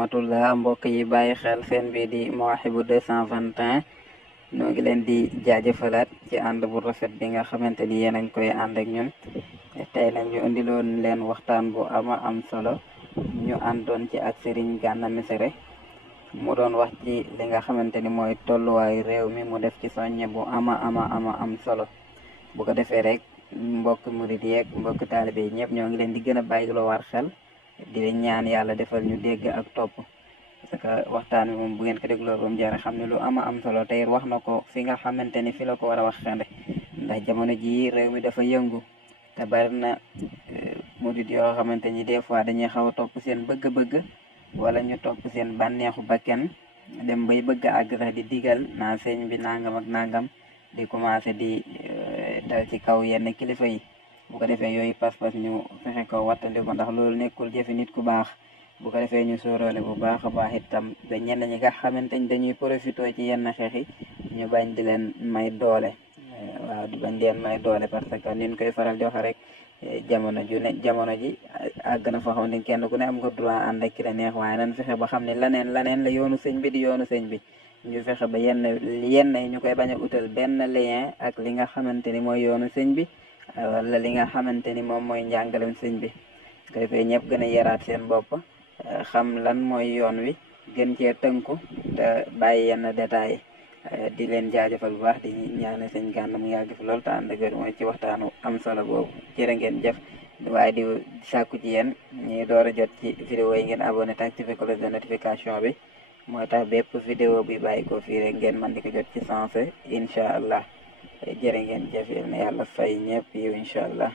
rahmatullah mbokk yi bàyyi xel seen bi di Mawahibou 221 ñoo ngi leen di jaajëfalaat ci ànd bu rafet bi nga xamante ni yéen a ngi koy ànd ak ñun tey nag ñu indiloon leen waxtaan bu ama am solo ñu àndoon ci ak Serigne Gana Messere mu doon wax ci li nga xamante ni mooy tolluwaayu réew mi mu def ci soññe bu ama am solo bu ko defee rek mbokk murid yeeg mbokk taalibe yi ñëpp ñoo ngi leen di gën a bàyyi loo war xel di leen ñaan yàlla defal ñu dégg ak topp parce que waxtaan bi moom bu ngeen ko dégloo ba mu jar xam ne lu ama am solo tey wax na ko fi nga xamante ni fi la ko war a wax xende ndax jamono jii réew mi dafa yëngu te bari na murid yoo xamante ni des fois dañuy xaw a topp seen bëgg-bëgg wala ñu topp seen bànneexu bakken dem bay bëgg a àgg sax di digal naa sëñ bi nangam ak nangam di commencé di dal ci kaw yenn kilifa yi bu ko defee yooyu pas-pas ñu fexe ko wattandi ko ndax loolu nekkul jëfi nit ku baax bu ko defee ñu sóoraale bu baax a baax itam ba ñenn ñi nga xamante ni dañuy profité ci yenn xeex yi ñu bañ di leen may doole waaw di bañ di leen may doole parce que niñ koy faral di wax rek jamono ji àgg na foo xam ne kenn ku ne am nga droit ànd ak ki la neex waaye nañ fexe ba xam ne laneen la yoonu sëñ bi di yoonu sëñ bi ñu fexe ba yenn yi ñu koy bañ a utal benn lien ak li nga xamante ni mooy yoonu sëñ bi wala li nga xamante ni moom mooy njàngalem sëñ bi ko defee ñëpp gën a yaraat seen bopp xam lan mooy yoon wi gën cee tënku te bàyyi yenn détails di leen jaajëfal bu baax di ñaane sëñ Gana mu yàgg fi loolu te ànd ak mooy ci waxtaanu am solo boobu jërë ngeen jëf waaye di sàkku ci yéen ñi door a jot ci vidéo yi ngeen abonné te activé cloche de notification bi mooy tax bépp vidéo bi bàyyi ko fii rek ngeen mën di ko jot ci sensé incha allah jërë ngeen jëf yal na yàlla fay ñëpp yow incha allah